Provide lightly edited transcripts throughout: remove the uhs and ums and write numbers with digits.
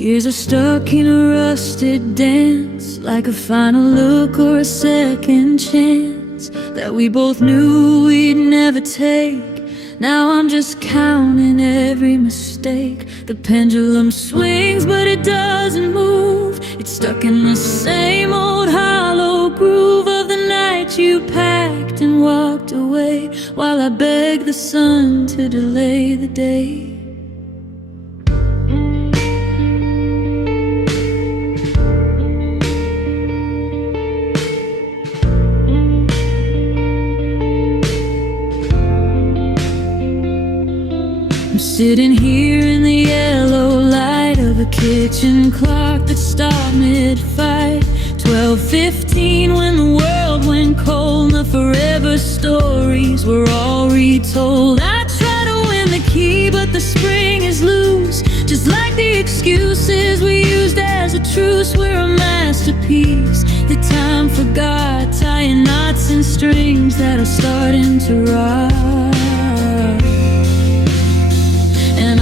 Gears are stuck in a rusted dance, like a final look or a second chance that we both knew we'd never take. Now I'm just counting every mistake. The pendulum swings but it doesn't move. It's stuck in the same old hollow groove of the night you packed and walked away, while I beg the sun to delay the day. Sitting here in the yellow light of a kitchen clock that stopped mid-fight. 12:15 when the world went cold. The forever stories were all retold. I try to win the key but the spring is loose, just like the excuses we used as a truce. We're a masterpiece that time forgot, tying knots and strings that are starting to rot.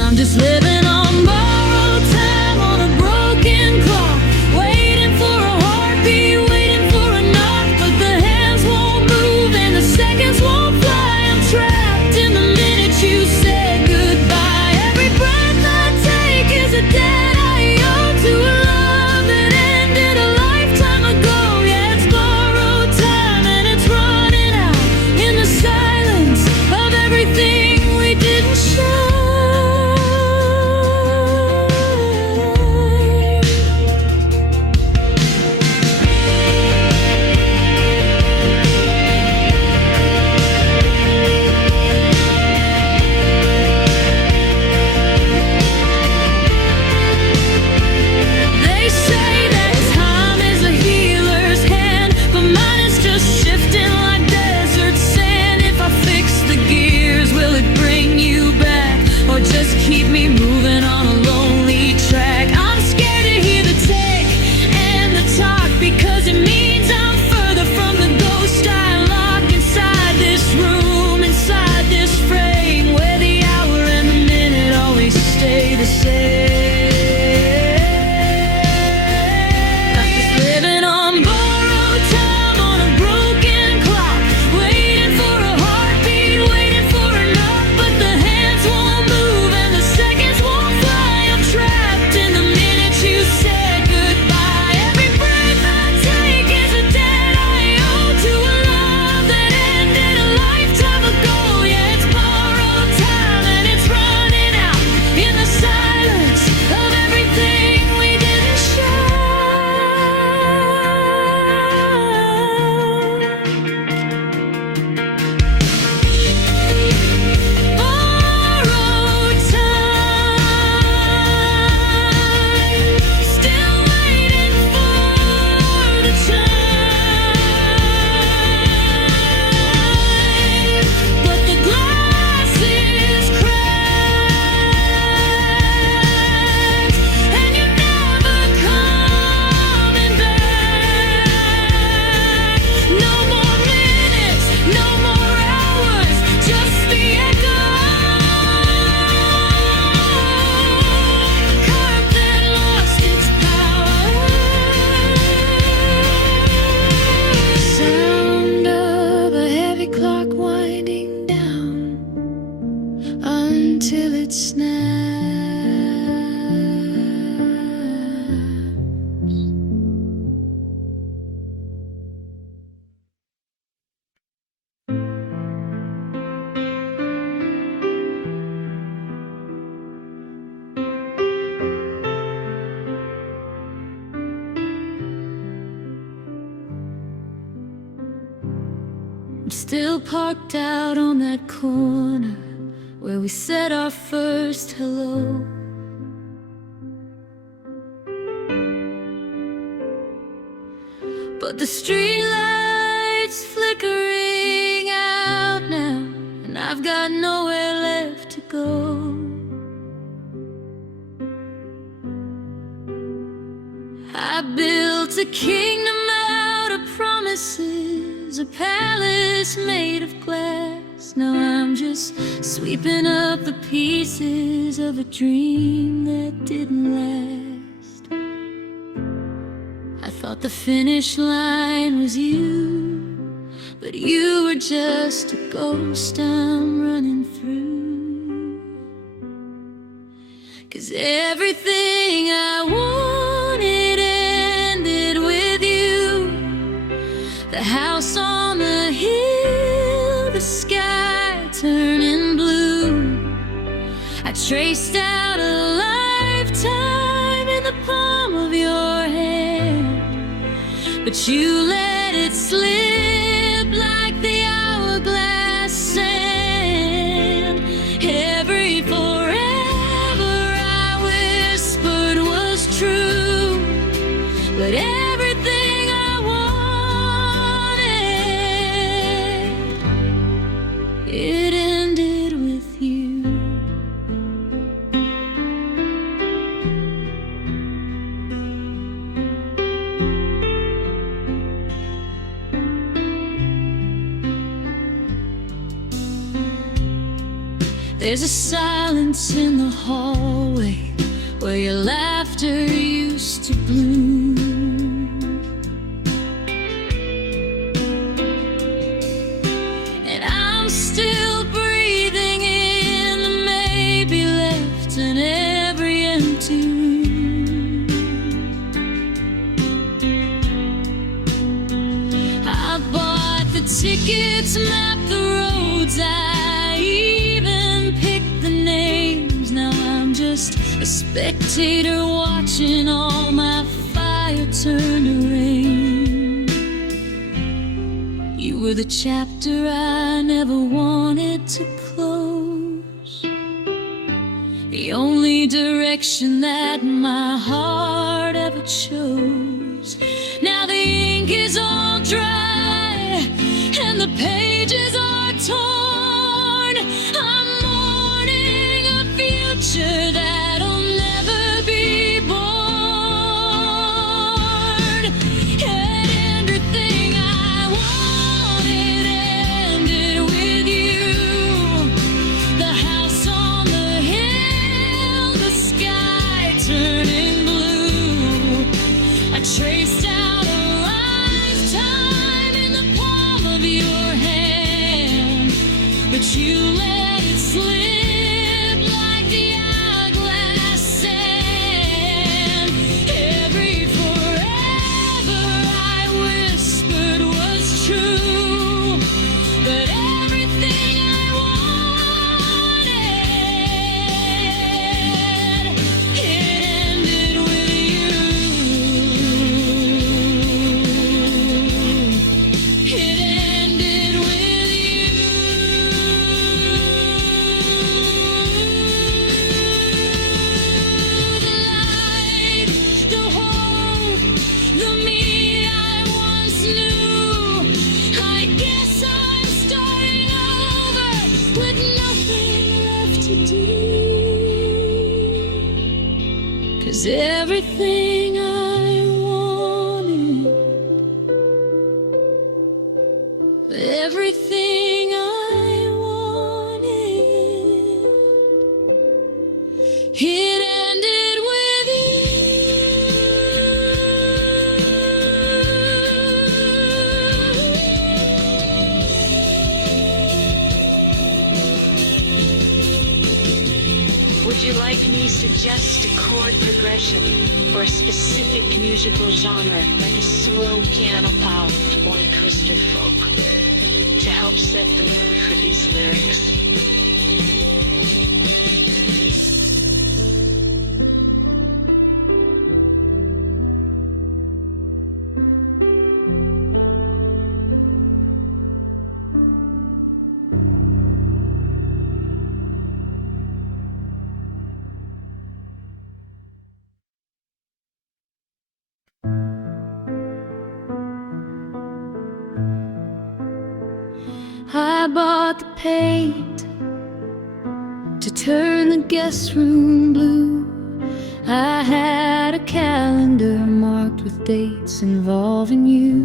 I'm just living on borrowed time, on a broken clock, waiting for a heartbeat, waiting for a knock. But the hands won't move and the seconds won't fly. I'm trapped in the minute you said goodbye. Every breath I take is a debt I owe to a love that ended a lifetime ago. Yeah, it's borrowed time and it's running out in the silence of everything we didn't show. I'm still parked out on that corner where we said our first hello. But the streetlights flickering out now, and I've got nowhere left to go. I built a kingdom out of promises, a palace made of glass. Now I'm just sweeping up the pieces of a dream that didn't last. Thought the finish line was you, but you were just a ghost I'm running through. 'Cause everything I wanted ended with you. The house on the hill, the sky turning blue. I traced out a lifetime in the palm of your hand, but you let it slip like the hourglass sand. Every forever I whispered was true, but everything I wanted, it ended with you. There's a silence in the hallway where your laughter used to bloom. And I'm still breathing in the maybe left in every empty room. I bought the tickets, mapped the roads, I even picked the names. Now I'm just a spectator watching all my fire turn to rain. You were the chapter I never wanted to close, the only direction that my heart ever chose. Now the ink is all dry and the pages are torn. I'm mourning a future that'll never be born. And everything I wanted ended with you. The house on the hill, the sky turning blue. I traced out a lifetime in the palm of your hand, but you let it slip like the hourglass sand. Every forever I whispered was true, but everything I wanted, it ended with you. It ended with you. The light, the hope, the me I once knew. I guess I'm starting over with nothing left to do. 'Cause everything I wanted, everything I wanted, it ended with you. Would you like me to suggest a chord progression or a specific musical genre, like a slow piano pop or acoustic folk, to help set the mood for these lyrics? I bought the paint to turn the guest room blue. I had a calendar marked with dates involving you.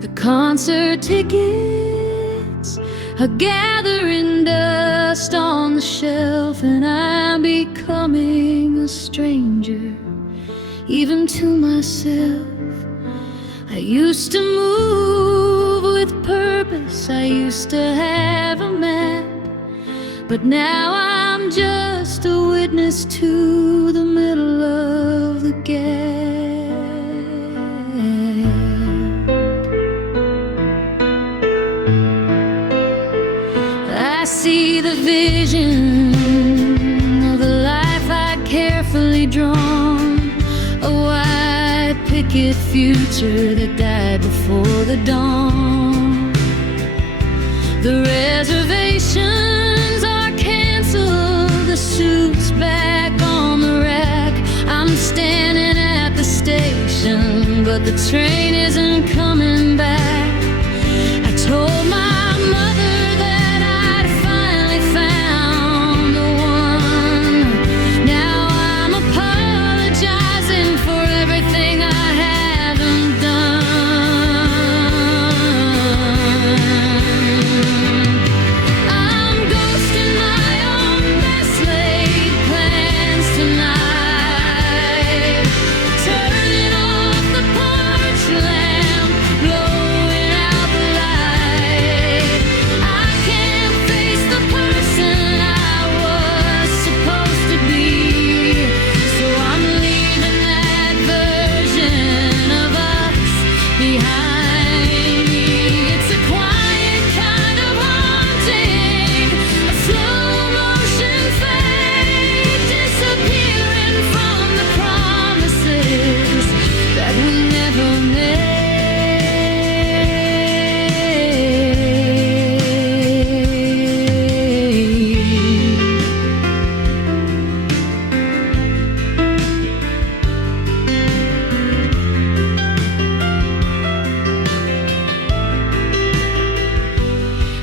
The concert tickets are gathering dust on the shelf, and I'm becoming a stranger even to myself. I used to move with purpose, I used to have a map, but now I'm just a witness to the middle of the gap. I see the vision of a life I carefully drawn, a white picket future that died before the dawn. The reservations are canceled, the suit's back on the rack. I'm standing at the station, but the train isn't coming back. I told my mother that I'd finally found the one. Now I'm apologizing for everything I haven't done. I'm ghosting my own best laid plans tonight, turning off the porch lamp, blowing out the light. I can't face the person I was supposed to be, so I'm leaving that version of us behind me. It's a quiet kind of haunting, a slow motion fade, disappearing from the promises that we never made.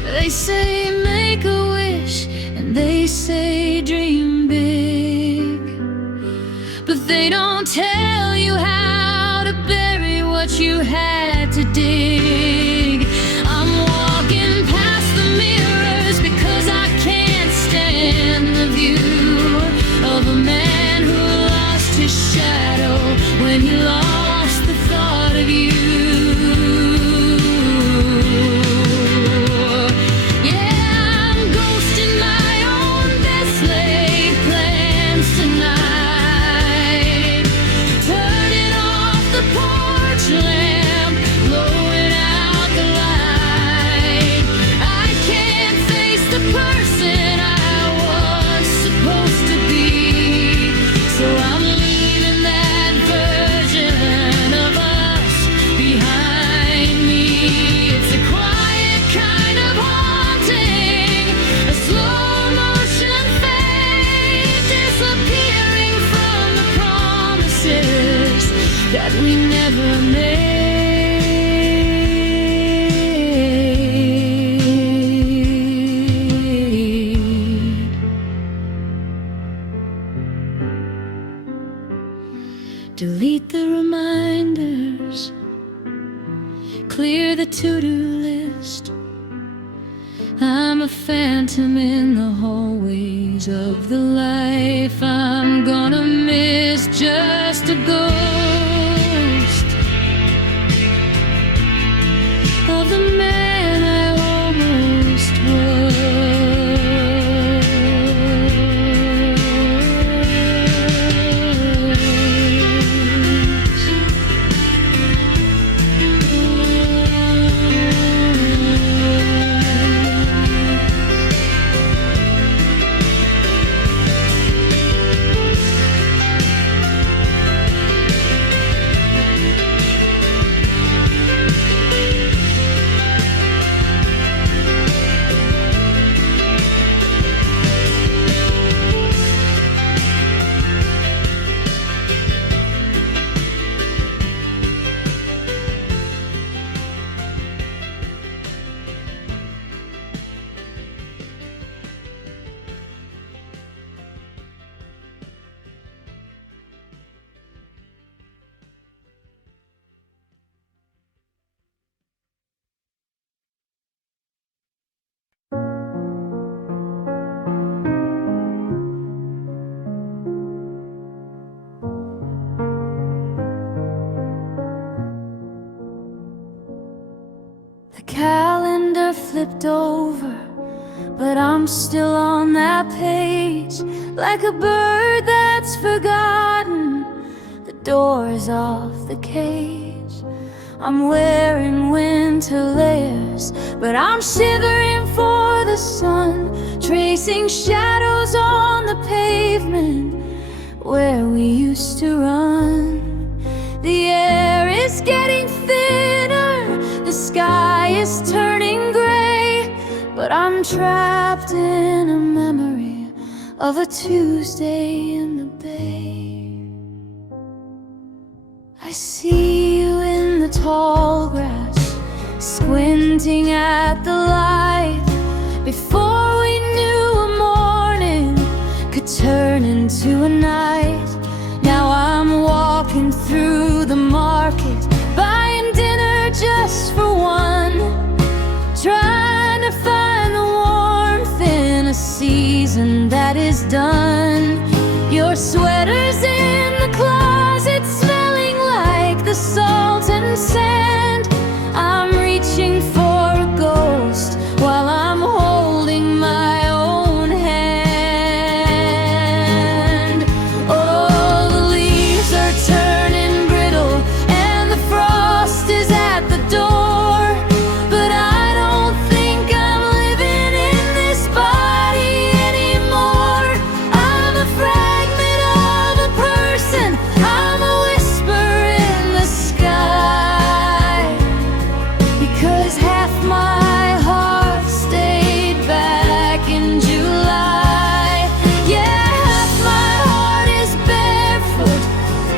They say make a wish, and they say dream big, but they don't tell you how to bury what you had to dig. I'm walking past the mirrors because I can't stand the view of a man who lost his shadow when he lost the thought of you. Yeah, I'm ghosting my own best laid plans tonight, turning off the porch lamp, blowing out the light. I can't face the person I was supposed to be, so I'm leaving that version of us behind me. It's a quiet kind of haunting, a slow motion fade, disappearing from the promises that we never made. Delete the reminders, clear the to-do list. I'm a phantom in the hallways of the life I'm gonna miss, just a ghost of the man I almost was. looked over, but I'm still on that page, like a bird that's forgotten the doors off the cage. I'm wearing winter layers, but I'm shivering for the sun, tracing shadows on the pavement where we used to run. The air is getting thinner, the sky is turning gray, but I'm trapped in a memory of a Tuesday in the Bay. I see you in the tall grass, squinting at the light. Before we knew a morning could turn into a night. Now I'm walking through the market, buying dinner just for one, trying to find the warmth in a season that is done. Your sweater's in the closet, smelling like the salt and sand. I'm reaching for a ghost while I'm holding my own hand. Oh, the leaves are turning brittle and the frost is at the door, but I don't think I'm living in this body anymore. I'm a fragment of a person, I'm a whisper in the sky, because half my heart stayed back in July. Yeah, half my heart is barefoot,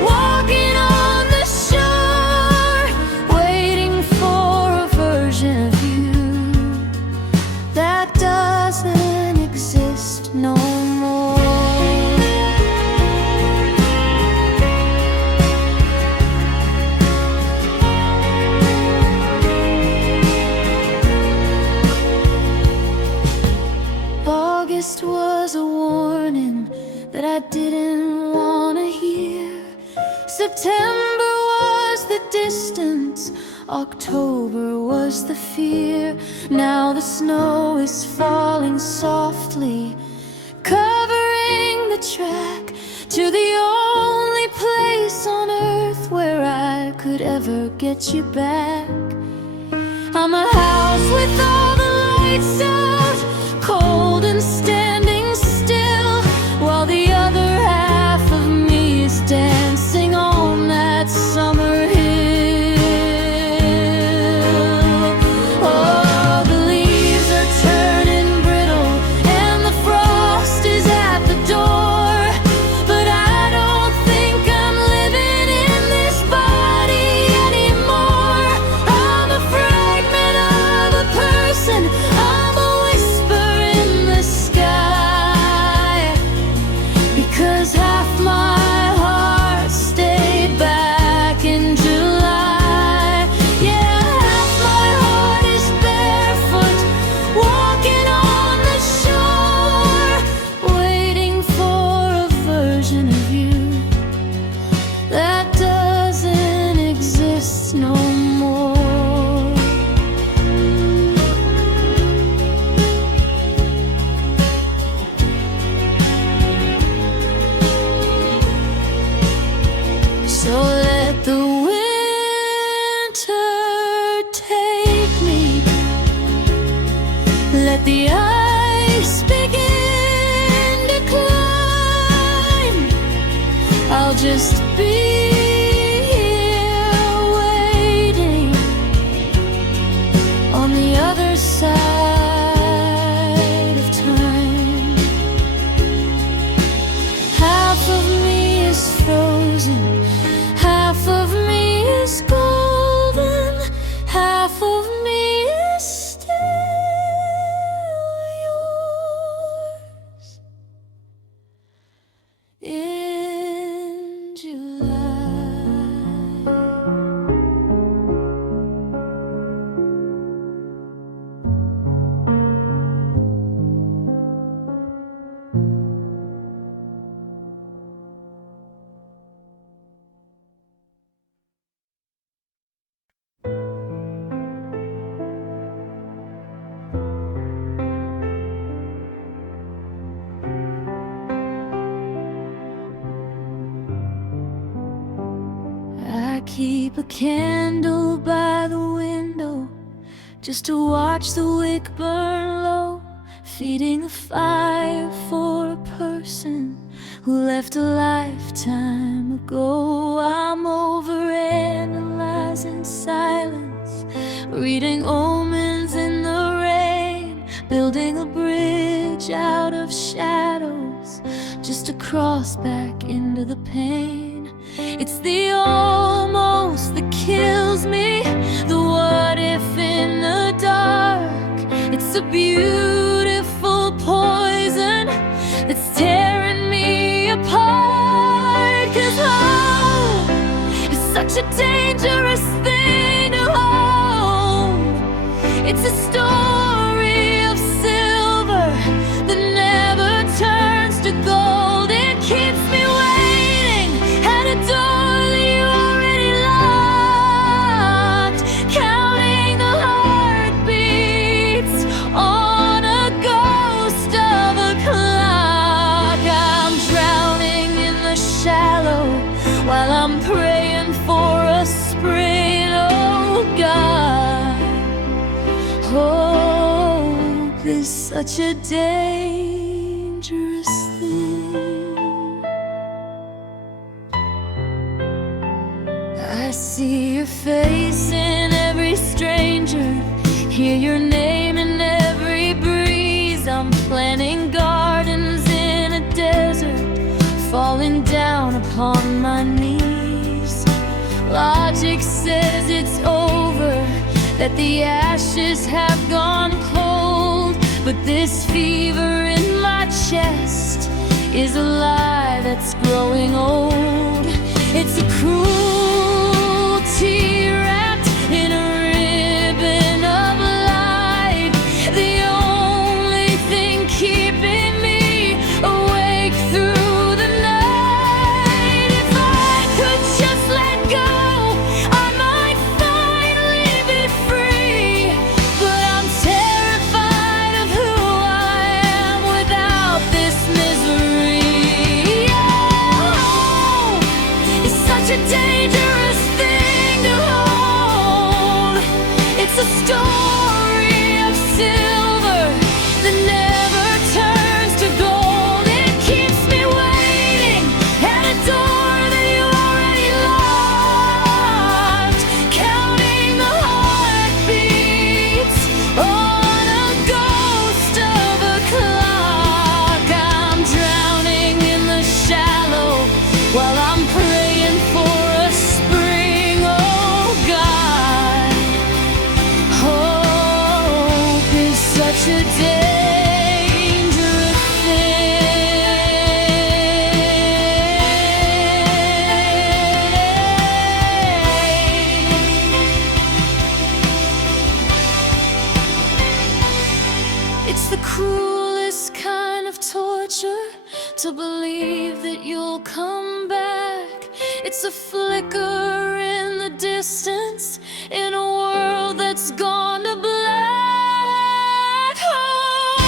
walking on the shore, waiting for a version of you that doesn't exist no more. August was a warning that I didn't want to hear. September was the distance, October was the fear. Now the snow is falling softly, covering the track to the only place on earth where I could ever get you back. I'm a house with all the lights out, cold and standing still, while the other half of me is dancing on that summer hill. Oh, the leaves are turning brittle and the frost is at the door, but I don't think I'm living in this body anymore. I'm a fragment of a person, I'm a whisper in the sky, because half my heart stayed back in July. Yeah, half my heart is barefoot, walking on the shore, waiting for a version of you that doesn't exist no more. So let the winter take me, let the ice begin to climb. I'll just be here waiting on the other side of time. Half of me is frozen, half of me is golden, half of me is still yours in July. keep a candle by the window just to watch the wick burn low, feeding a fire for a person who left a lifetime ago. I'm overanalyzing silence, reading omens in the rain, building a bridge out of shadows just to cross back into the pain. It's the almost that kills me, the what if in the dark. It's a beautiful poison that's tearing me apart. 'Cause hope is such a dangerous thing to hold. It's a story of silver that never turns to gold. It keeps me waiting at a door that you already locked, counting the heartbeats on a ghost of a clock. I'm drowning in the shallow while I'm praying for a spring. Oh God, hope is such a dangerous thing. I see your face in every stranger, hear your name in every breeze. I'm planting gardens in a desert, falling down upon my knees. Logic says it's over, that the ashes have gone cold, but this fever in my chest is a lie that's growing old. It's a cruelty wrapped in a ribbon of light, the only thing keeping me awake through the night. If I could just let go, I might finally be free, but I'm terrified of who I am without this misery. Oh, it's such a dangerous thing to hold. It's a story of silver that never turns to gold. It keeps me waiting at a door that you already locked, counting the heartbeats on a ghost of a clock. I'm drowning in the shallow while I'm praying for a spring. Oh God, hope is such a dangerous thing. It's the cruelest kind of torture to believe that you'll come back. It's a flicker in the distance in a world that's gone to black. Hope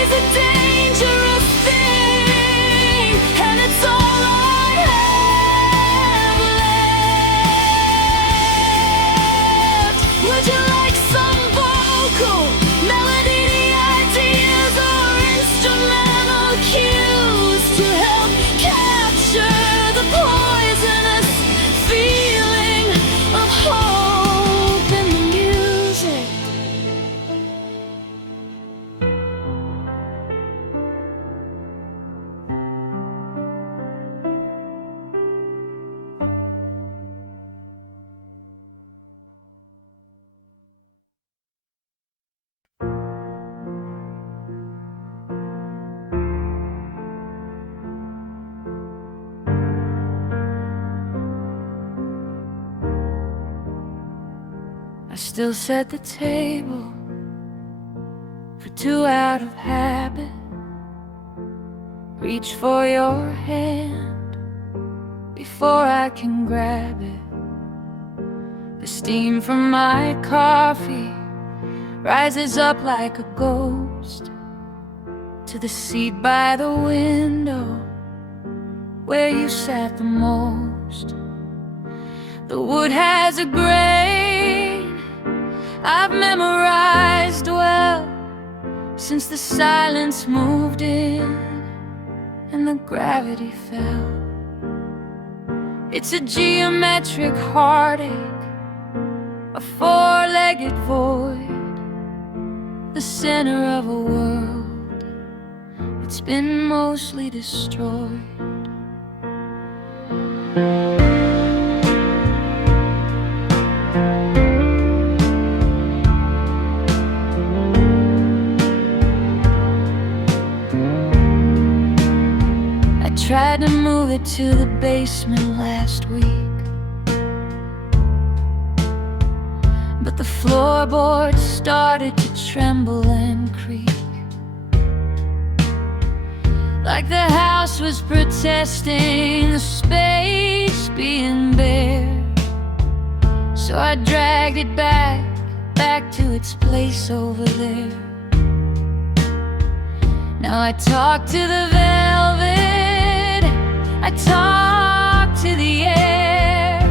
is a dangerous thing, and it's all I have left. Would you like some vocal melody, ideas, or instrumental cues to help capture the poisonous feeling of hope in the music? I still set the table for two out of habit. Reach for your hand before I can grab it. The steam from my coffee rises up like a ghost to the seat by the window where you sat the most. The wood has a grain I've memorized well, since the silence moved in and the gravity fell. It's a geometric heartache, a four-legged void, the center of a world that's been mostly destroyed. Tried to move it to the basement last week, but the floorboards started to tremble and creak, like the house was protesting the space being bare. So I dragged it back to its place over there. Now I talk to the velvet, I talk to the air,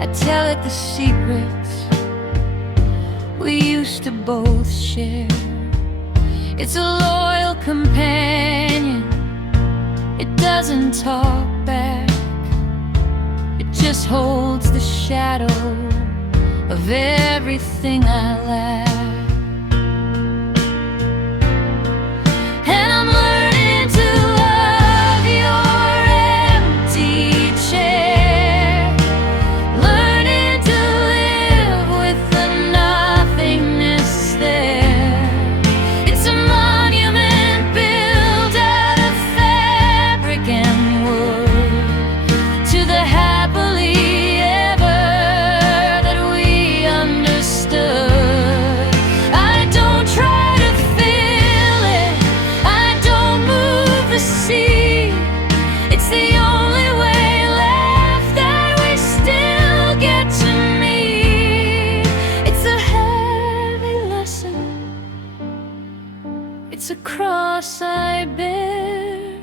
I tell it the secrets we used to both share. It's a loyal companion, it doesn't talk back, it just holds the shadow of everything I lack. And I'm learning to love your empty chair, learning to live with the nothingness there. It's a monument built out of fabric and wood to the happily ever that we understood. I don't try to fill it, I don't move the sea. It's the only way left that we still get to meet. It's a heavy lesson, it's a cross I bear,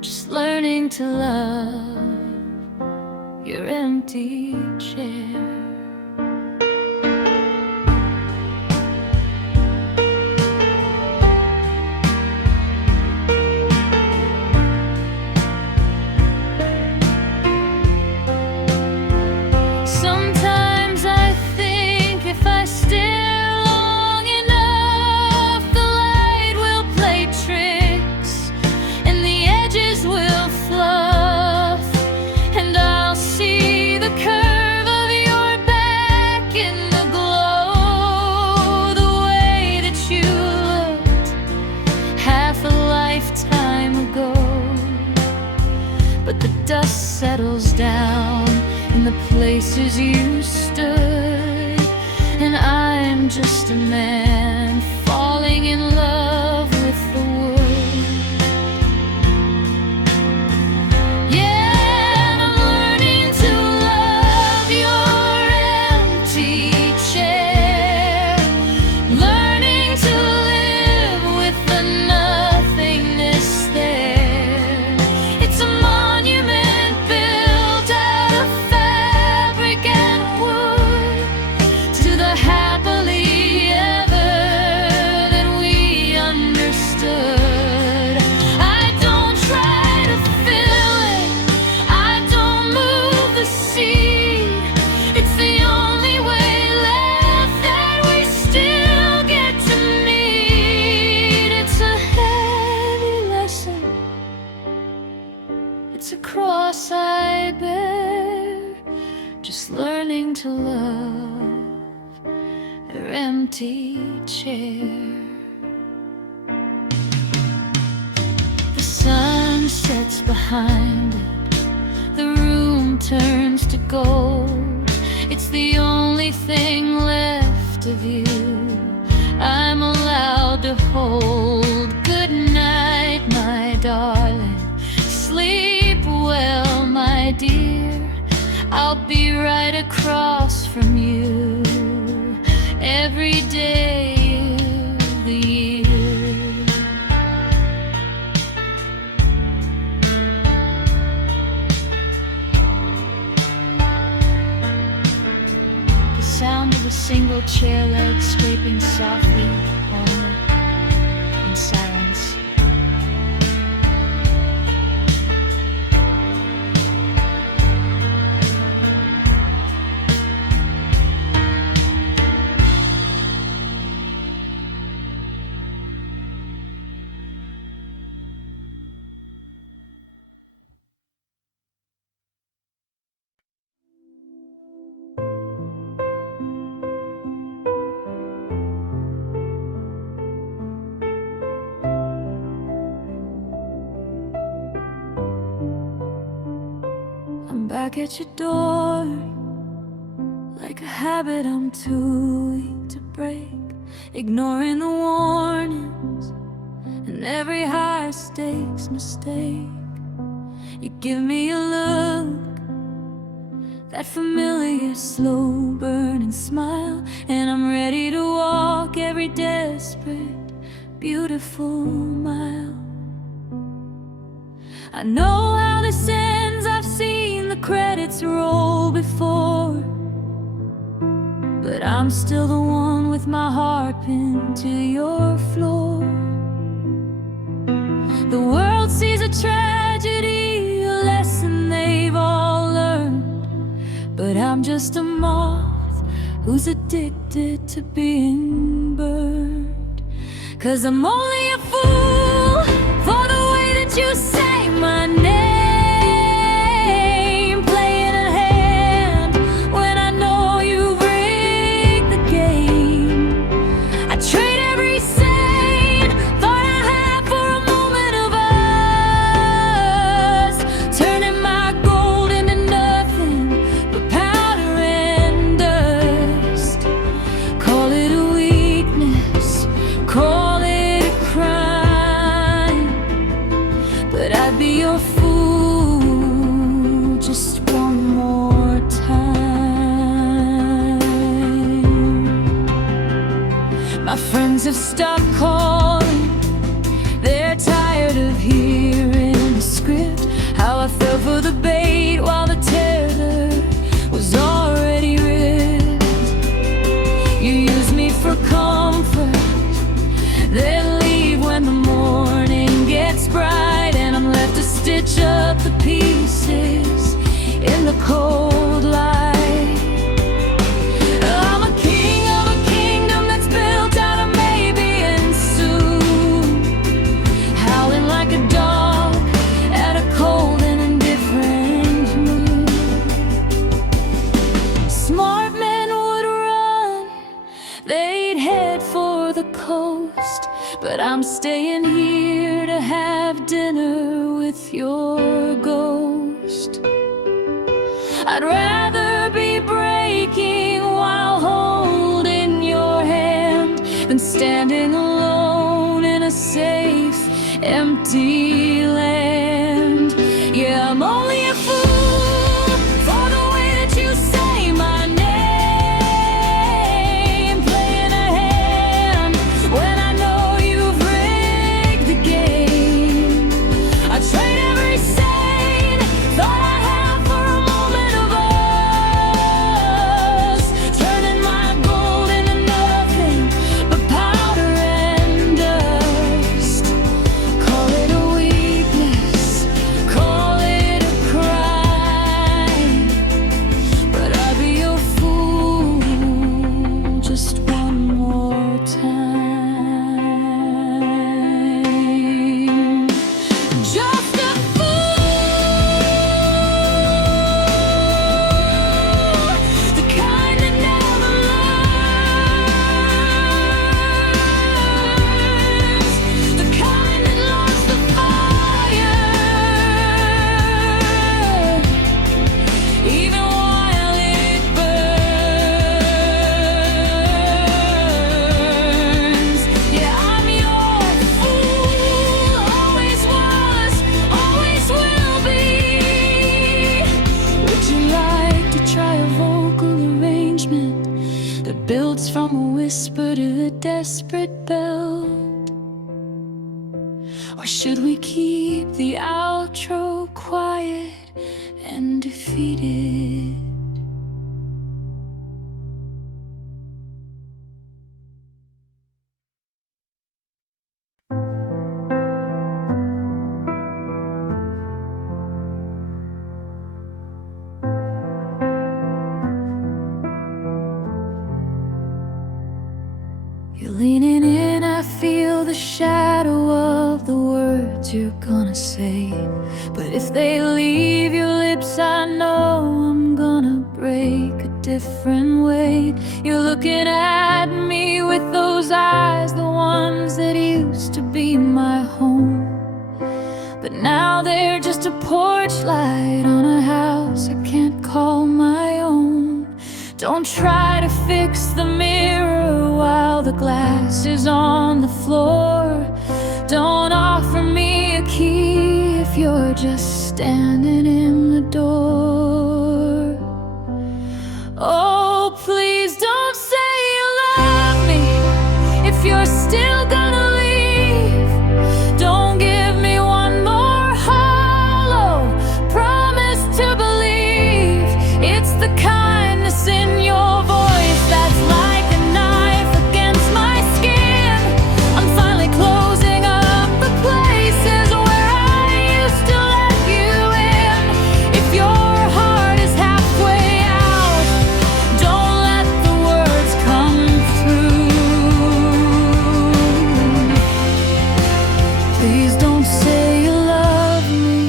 just learning to love your empty chair. Sometimes I think if I stare long enough, the light will play tricks and the edges will fluff, and I'll see the curve of your back in the glow, the way that you looked half a lifetime ago. But the dust settles down in the places you stood, and I'm just a man falling in love with the wood. Yeah, and I'm learning to love your empty chair, learning to live with the nothingness there. It's a monument built out of fabric and wood to the happily ever that we understood. I don't try to fill it, I don't move the sea. It's the only way left that we still get to meet. It's a heavy lesson, it's a cross I bear, just learning to love your empty chair. The sun sets behind it, the room turns to gold. It's the only thing left of you I'm allowed to hold. Good night, my darling, sleep well, my dear. I'll be right across from you every day of the year. sound of a single chair leg scraping softly onward in silence. I'm back at your door, like a habit I'm too weak to break, ignoring the warnings and every high stakes mistake. You give me a look, that familiar slow burning smile, and I'm ready to walk every desperate, beautiful mile. I know how this ends, I've seen the credits roll before, but I'm still the one with my heart pinned to your floor. The world sees a tragedy, a lesson they've all learned, but I'm just a moth who's addicted to being burned. 'Cause I'm only a fool for the way that you say my name, playing a hand when I know you've rigged the game. I trade every sane thought I had for a moment of us, turning my gold into nothing but powder and dust. Call it a weakness, call it a crime, but I'd be your fool just one more time. My friends have stopped calling, they're tired of hearing the script, how I fell for the bait while the tether was already ripped. You use me for comfort, then leave when the morning gets bright, and I'm left to stitch up the pieces in the cold light. I'm a king of a kingdom that's built out of maybe and soon, howling like a dog at a cold and indifferent moon. Smart men would run, they'd head for the coast, but I'm staying here to have dinner with your ghost. I'd rather be breaking while holding your hand than standing alone in a safe, empty land. Yeah, I'm only a fool for the way that you say my name, playing a hand when I know you've rigged the game. I trade every sane thought I had for a moment of us, turning my gold into nothing but powder and dust. Call it a weakness, call it a crime, but I'd be your fool just one more time. Just a fool, the kind that never learns, the kind that lost the fire, even while it burns. Yeah, I'm your fool, always was, always will be. Would you like to try a vocal arrangement that builds from a whisper to a desperate belt? Or should we keep the outro quiet and defeated? If they leave your lips, I know I'm gonna break a different way. You're looking at me with those eyes, the ones that used to be my home, but now they're just a porch light on a house I can't call my own. Don't try to fix the mirror while the glass is on the floor. Don't offer me a key if you're just standing in the door. Oh, please don't say you love me if you're still gonna leave. Don't give me one more hollow promise to believe. It's the kindness in your voice that's like a knife against my skin. I'm finally closing up the places where I used to let you in. If your heart is halfway out, don't let the words come through. Please don't say you love me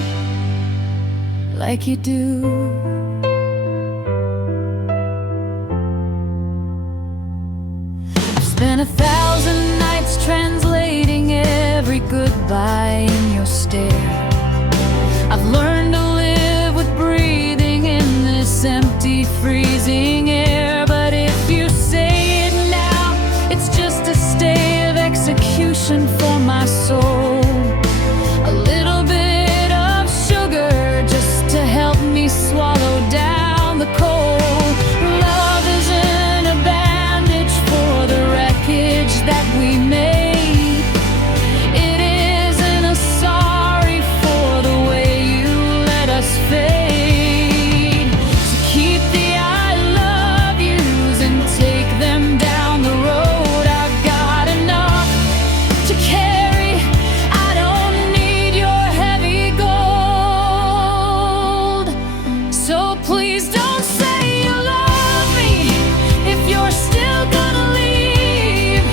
like you do. Spent 1,000 nights translating every goodbye in your stare. I've learned to live with breathing in this empty, freezing air. But if you say it now, it's just a stay of execution for my soul. A little bit of sugar just to help me swallow down the cold. Love isn't a bandage for the wreckage that we made. It isn't a sorry for the way you let us fade. So keep the I love yous and take them down the road. I've got enough to carry. I don't need your heavy gold. So please don't say you love me if you're still gonna leave.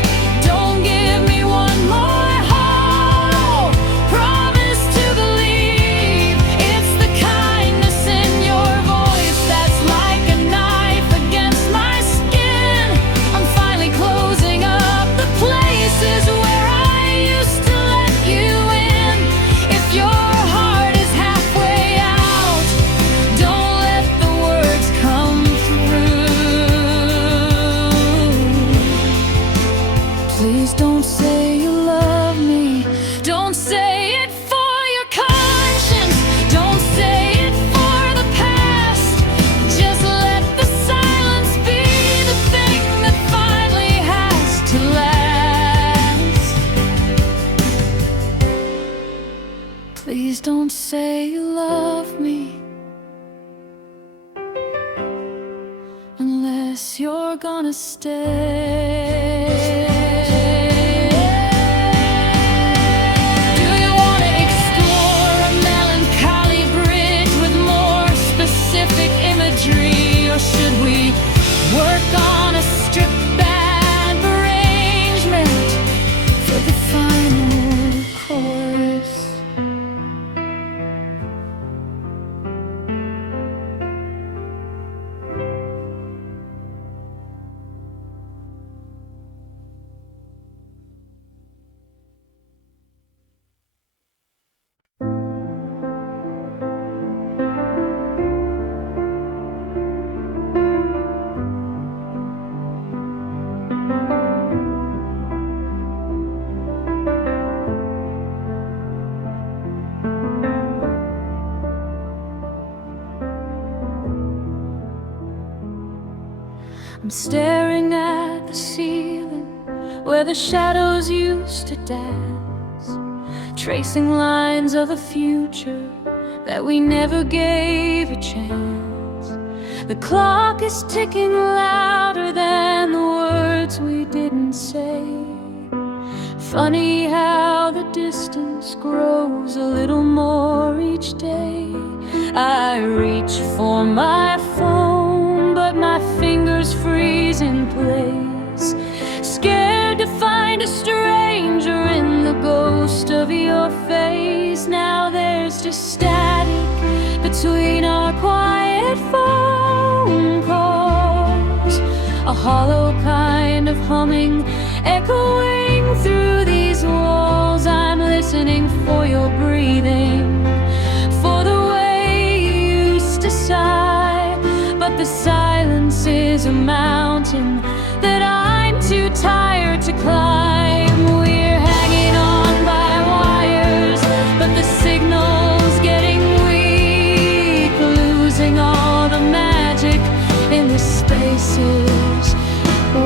Don't give me one more hollow promise to believe. It's the kindness in your voice that's like a knife against my skin. I'm finally closing up the places where I used to let you in. If your heart is halfway out, don't let the words come through. Please don't say you love me. Don't say it for your conscience. Don't say it for the past. Just let the silence be the thing that finally has to last. Please don't say you love me unless you're gonna stay. Do you wanna explore a melancholy bridge with more specific imagery, or should we work on a stripped band arrangement for the final chorus? I'm staring at the ceiling where the shadows used to dance, tracing lines of a future that we never gave a chance. The clock is ticking louder than the words we didn't say. Funny how the distance grows a little more each day. I reach for my phone, but my fingers freeze in place. Scared to find a stranger in the ghost of your face. Now there's just static between our quiet phone calls, a hollow kind of humming echoing through these walls. I'm listening for your breathing, for the way you used to sigh. But the silence is a mountain that I'm too tired to climb. We're hanging on by wires, but the signal's getting weak, losing all the magic in the spaces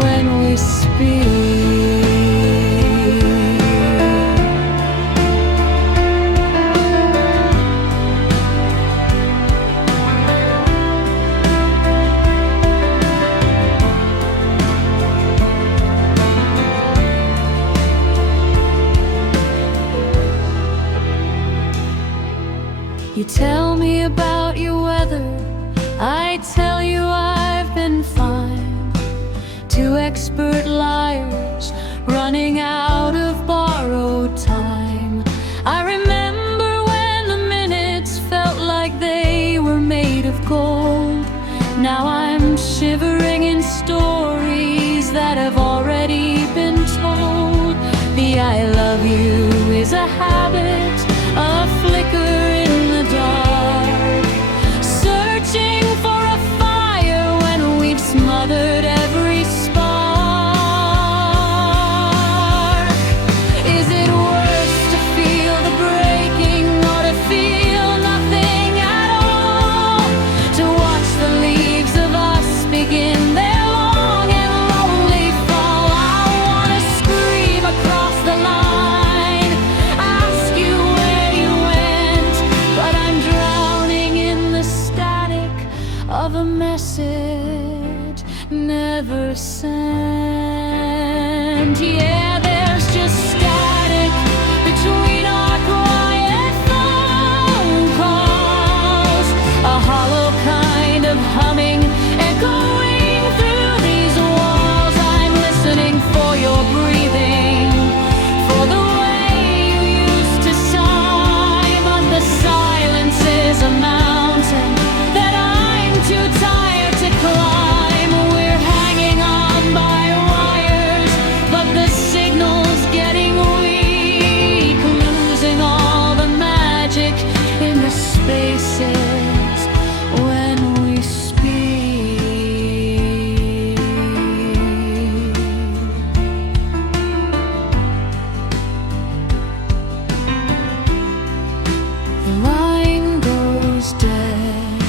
when we speak. You tell me about your weather, I tell you I've been fine. Two expert liars running out of borrowed time. I remember when the minutes felt like they were made of gold. Now I'm shivering in stories that have already been told. The I love you is a habit, a flicker in the dark, searching for a fire when we've smothered every spark. Is it worse to feel the breaking or to feel nothing at all? To watch the leaves of us begin their long and lonely fall. I wanna scream across the line, ask you where you went, but I'm drowning in the static of a message never sent. Yeah, there's just static between our quiet phone calls, a hollow kind of humming echoing through these walls. I'm listening for your breathing, for the way you used to sigh. But the silence is a mountain that I'm too tired to climb. We're hanging on by wires, but the signal's getting weak, losing all the magic in the spaces when we speak. The line goes dead.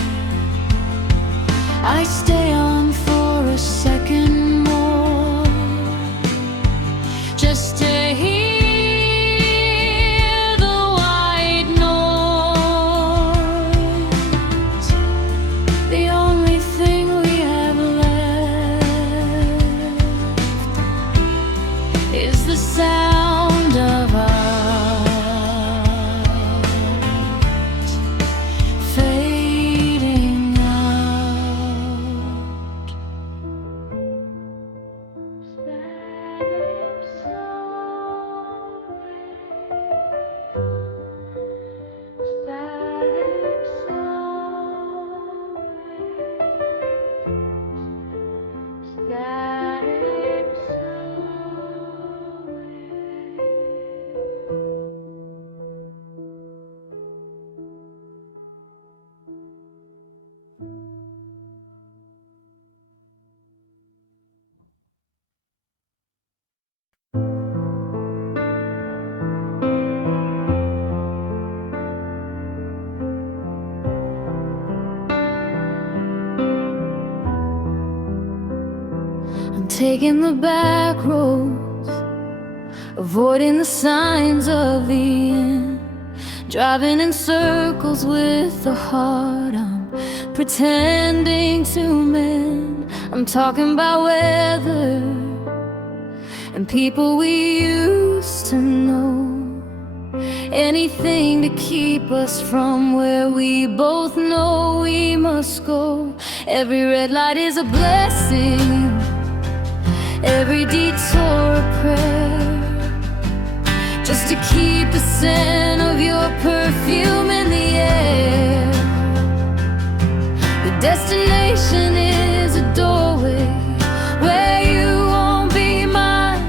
I stay on for a second more, just to hear the white noise. The only thing we have left is the sound of us fading out. I'm taking the back roads, avoiding the signs of the end, driving in circles with the heart I'm pretending to mend. I'm talking about weather and people we used to know, anything to keep us from where we both know we must go. Every red light is a blessing, every detour a prayer, just to keep the scent of your perfume in the air. Destination is a doorway where you won't be mine.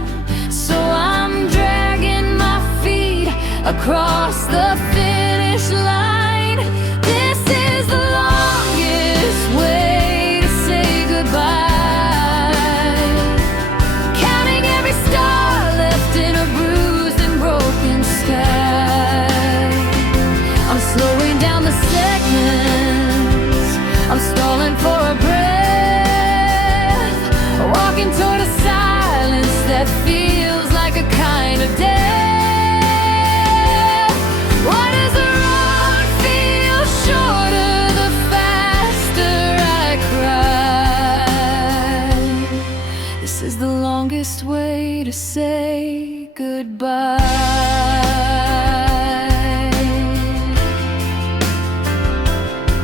So I'm dragging my feet across the finish line. This is the longest way to say goodbye. Counting every star left in a bruised and broken sky. I'm slowing down the seconds, I'm stalling for a breath, walking toward a silence that feels like a kind of death. Why does the road feel shorter the faster I cry? This is the longest way to say goodbye.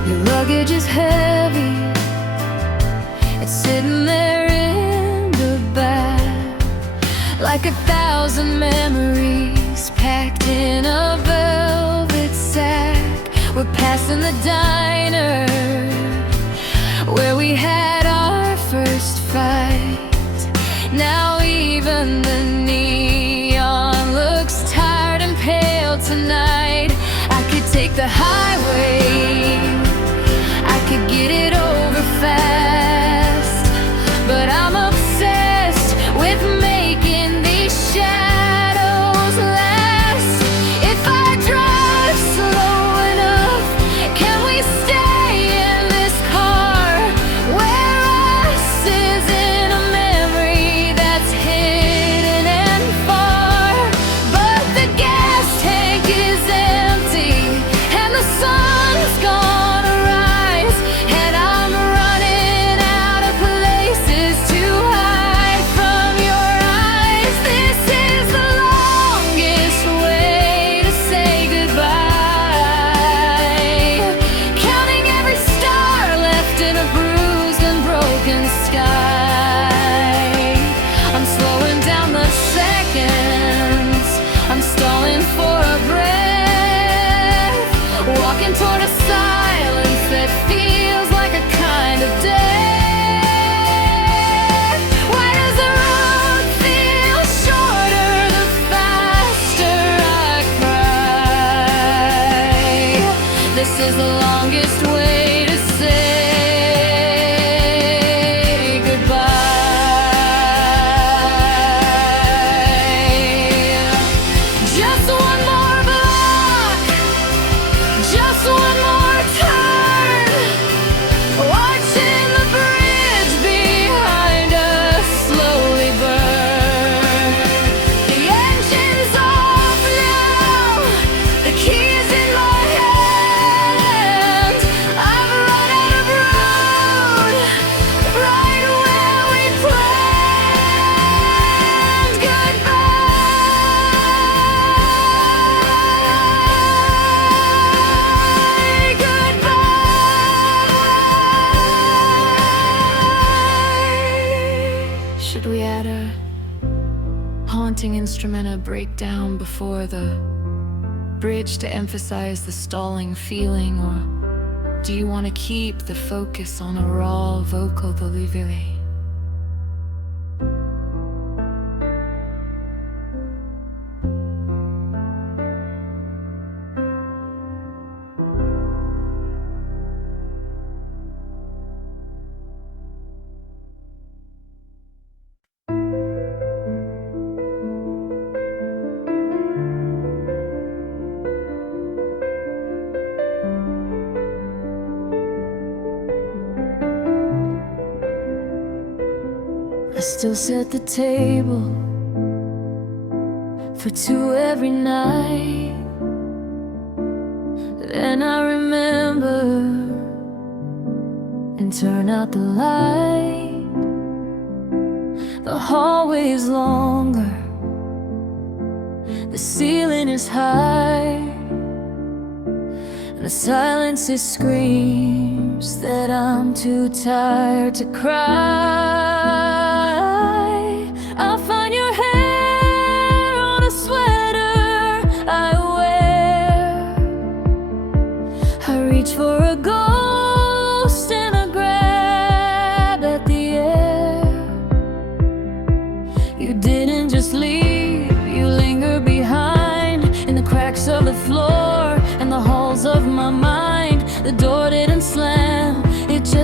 Your luggage is heavy, it's sitting there in the back, like 1,000 memories packed in a velvet sack. We're passing the diner where we had our first fight. Now even the neon looks tired and pale tonight. I could take the highway, I could get it over fast, but I'm obsessed with making these shadows last. If I drive slow enough, can we stay in this car where us is in a memory that's hidden and far? But the gas tank is empty and the sun's gonna rise, and I'm running out of places to hide from your eyes. This is the longest way to say goodbye. Counting every star left in a bruised and broken sky. I'm slowing down the seconds, I'm stalling for a breath, walking toward a silence that feels like a kind of death. Why does the road feel shorter the faster I cry? This is the longest way to say goodbye. Just one more block, just one more turn, watching the bridge behind us slowly burn. The engine's off now, the key's in my hand. I've run out of road, right where we planned. Goodbye, goodbye. Should we add a haunting instrument, a breakdown before the bridge to emphasize the stalling feeling, or do you want to keep the focus on a raw vocal delivery? I still set the table for two every night. Then I remember and turn out the light. The hallway's longer, the ceiling is high, and the silence it screams that I'm too tired to cry. I'll find your hair on a sweater I wear. I reach for a ghost in a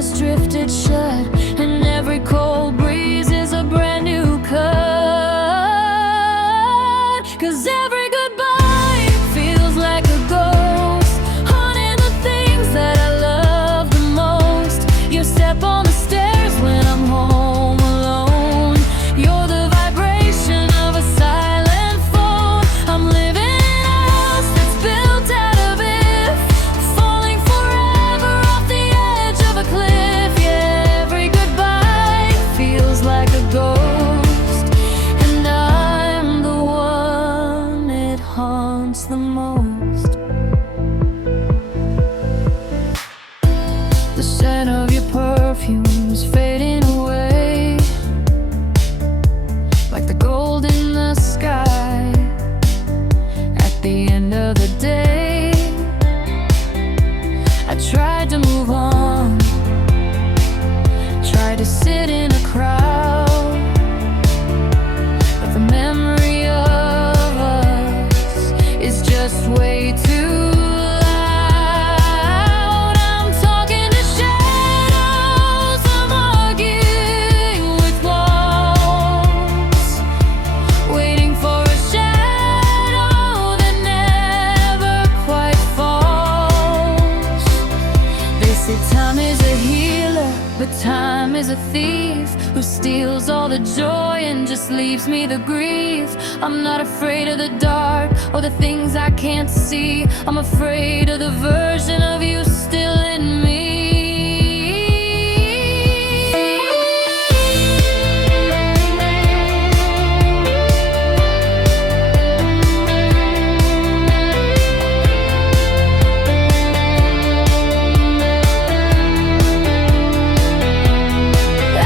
has drifted shut, and every cold breeze is a brand new cut. 'Cause every goodbye feels like a ghost, haunting the things that I love the most. Your step on the stairs when I'm home alone. You're the vibration of a silent phone. I'm living in a house that's built out of if, falling forever off the edge of a cliff. Yeah, every goodbye feels like a ghost, and I'm the one it haunts the most. The scent of your perfume is fading away, like the gold in the sky at the end of the day. I tried to move on, tried to sit in a crowd, but the memory of us is just way too loud. I'm talking to shadows, I'm arguing with walls, waiting for a shadow that never quite falls. They say time is a healer, but time is a thief who steals all the joy and just leaves me the grief. I'm not afraid of the dark or the things I can't see. I'm afraid of the version of you still in me.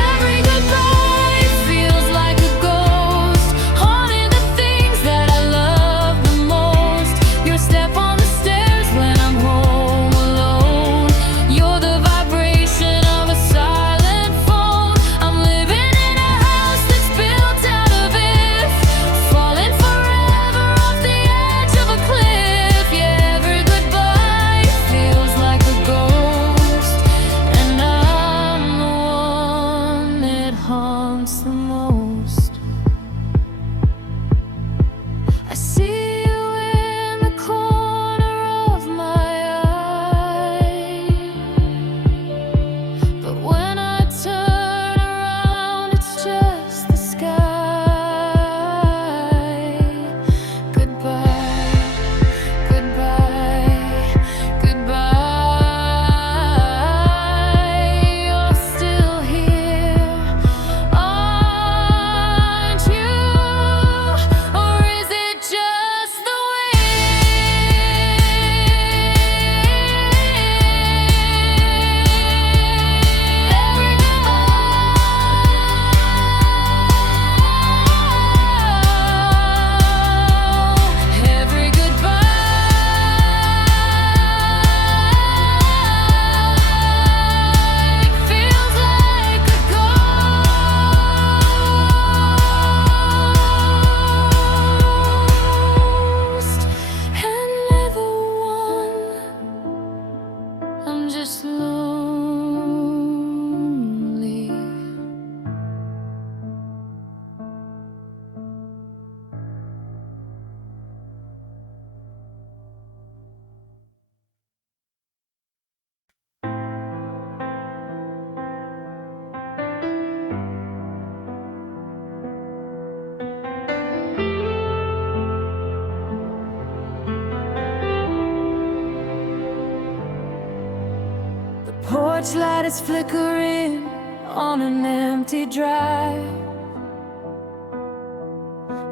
Every goodbye feels like a ghost, haunting the things that I love the most. Your step on the stairs when I'm home alone. You're the vibration of a silent phone. I'm living in a house that's built out of if, falling forever off the edge of a cliff. Yeah, every goodbye feels like a ghost, and I'm the one it haunts the most. I see you in the corner of my eye, but when I turn around, it's just the sky. Goodbye, goodbye, goodbye. You're still here, aren't you? Or is it just the every goodbye feels like a ghost, and never one. I'm just lonely. The porch light is flickering on an empty drive.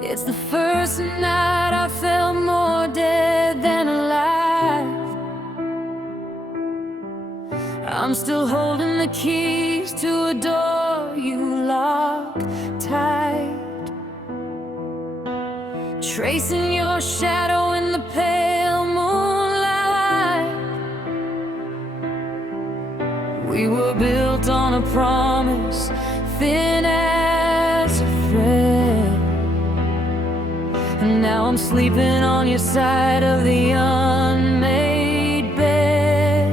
It's the first night I felt more dead than alive. I'm still holding the keys to a door you lock tight, tracing your shadow in the pale moonlight. We were built on a promise, thin as a thread, and now I'm sleeping on your side of the unmade bed.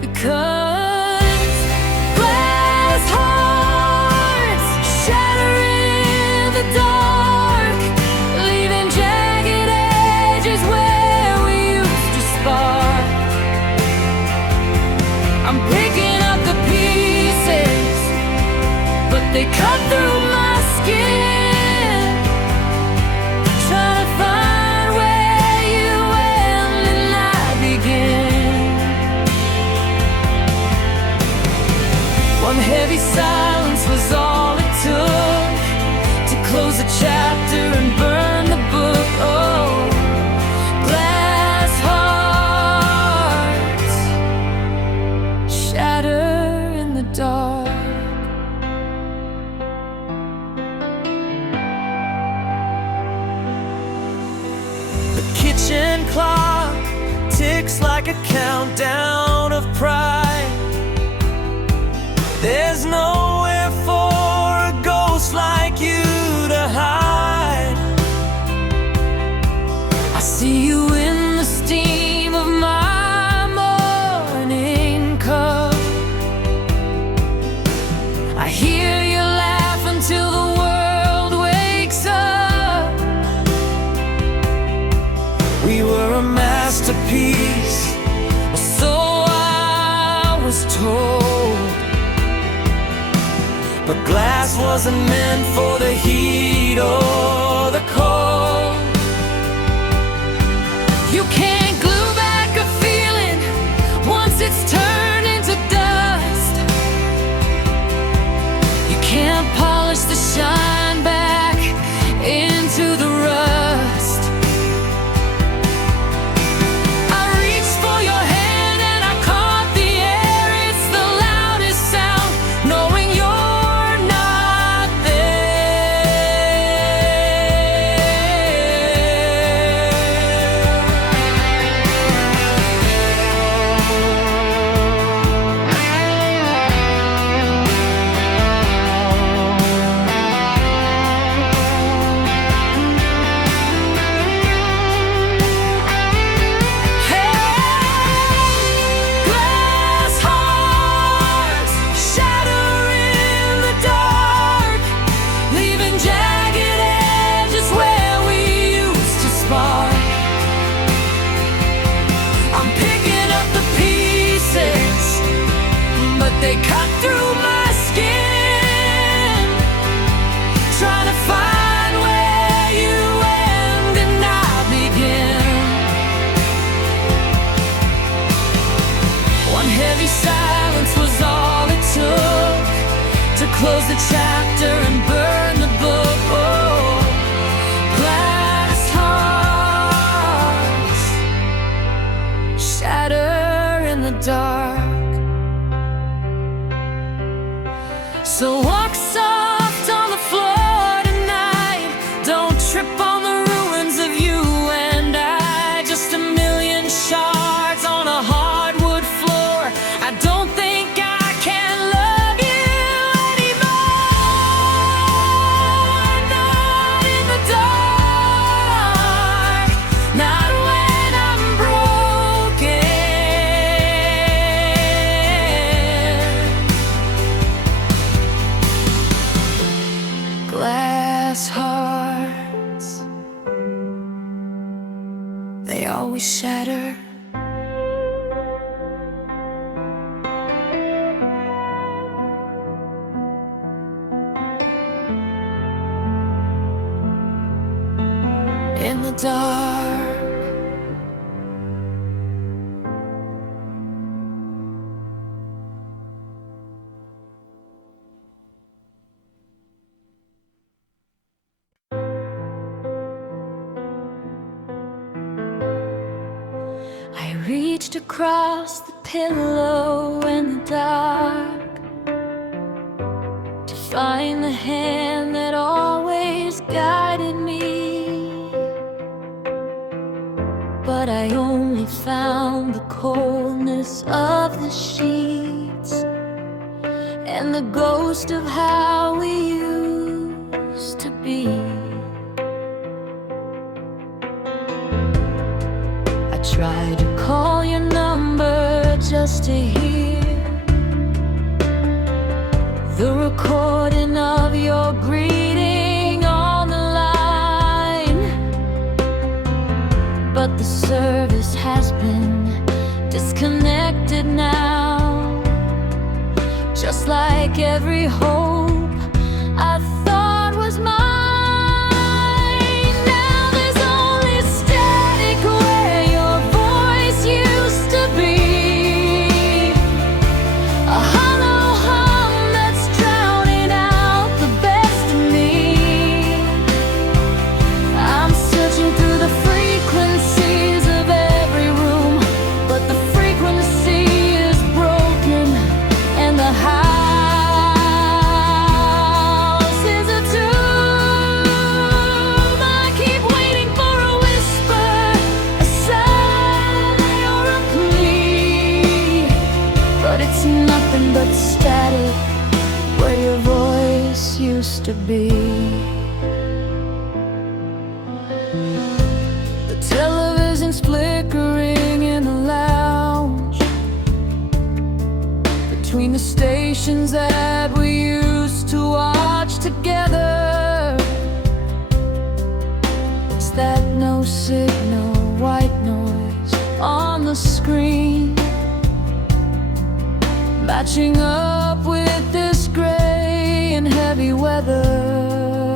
Because picking up the pieces, but they cut through my skin, trying to find where you end and I begin. One heavy silence was all it took to close the chapter and burn the book. Oh, glass hearts shatter in the dark. The kitchen clock ticks like a countdown of pride. There's nowhere for a ghost like you to hide. I see you in the steam of my morning cup. I hear you laugh until the world wakes up. We were a masterpiece, so I was told. But glass wasn't meant for the heat or the cold. You can't glue back a feeling once it's turned into dust. You can't polish the shine back into the rust. I reached for your hand and I caught the air. It's the loudest sound, knowing you're not glass hearts shatter in the dark, leaving jagged edges where we used to spark. I'm picking up the pieces, but they cut through my skin, trying to find where you end and I begin. One heavy silence was all it took to close the chapter and burn the book. Oh, glass hearts shatter in the dark. So walk soft on the floor tonight. Don't trip on the ruins of you and I. Just a million shards on a hardwood floor. I don't think I can love you anymore. Not in the dark. Not when I'm broken. Glass hearts, they always shatter. In the dark. I reached across the pillow in the dark to find the hand that always guided me, but I only found the coldness of the sheets and the ghost of how we used to be. I tried to call your number just to hear the recording of your greeting on the line, but the service has been disconnected now. just like every hope I thought was mine. Now there's only static where your voice used to be, a hollow hum that's drowning out the best of me. I'm searching through the frequencies of every room, but the frequency is broken and the house is a tomb. I keep waiting for a whisper, a sigh, or a plea, but it's nothing but static where your voice used to be. The television's flickering in the lounge, between the stations that we used to watch together. It's that no signal white noise on the screen, matching up with this gray and heavy weather.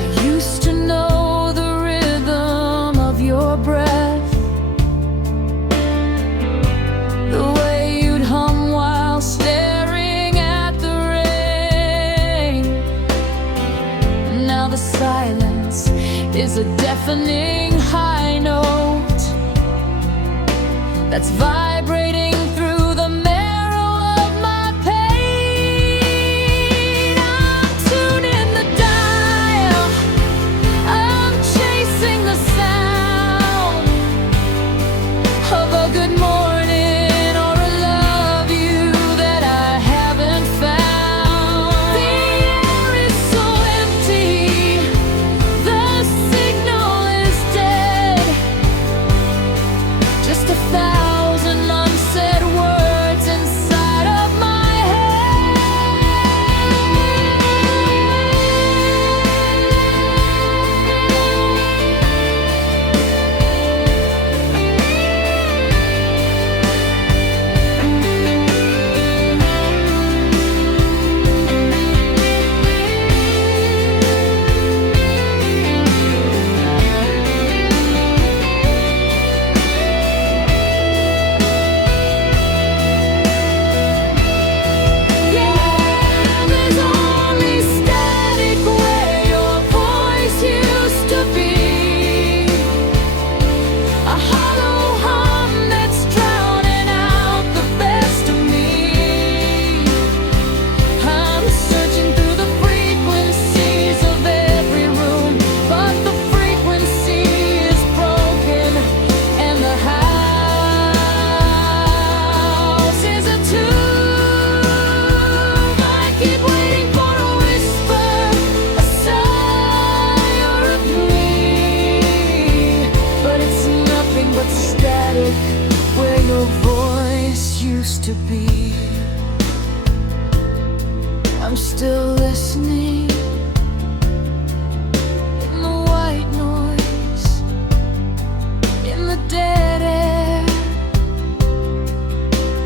I used to know the rhythm of your breath, the way you'd hum while staring at the rain. Now the silence is a deafening high note that's vibrating through the marrow of my pain. I'm tuning the dial, I'm chasing the sound of a good morning or a love you that I haven't found. The air is so empty, the signal is dead, just 1,000 unsaid words inside of my head. Yeah, there's only static where your voice used to be, a hollow hum that's drowning out the best of me. I'm searching through the frequencies of every room, but the frequency is broken and the house is a tomb. I keep waiting for a whisper, a sigh, or a plea, but it's nothing but static where your voice used to be. I'm still listening in the white noise, in the dead air.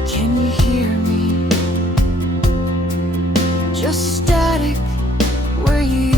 Can you hear me? Just static where you